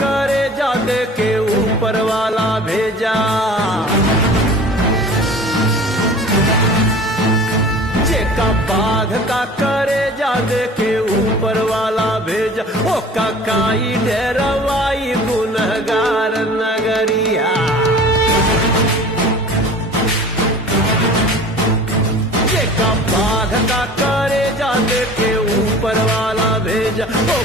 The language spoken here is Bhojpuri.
करे जादे के ऊपर वाला भेजा। जेका बाघ का करे जादे के ऊपर वाला भेजा। ओ काई डेरवाई गुनहगार नगरिया। जेका बाघ का करे जादे के ऊपर वाला भेजा। ओ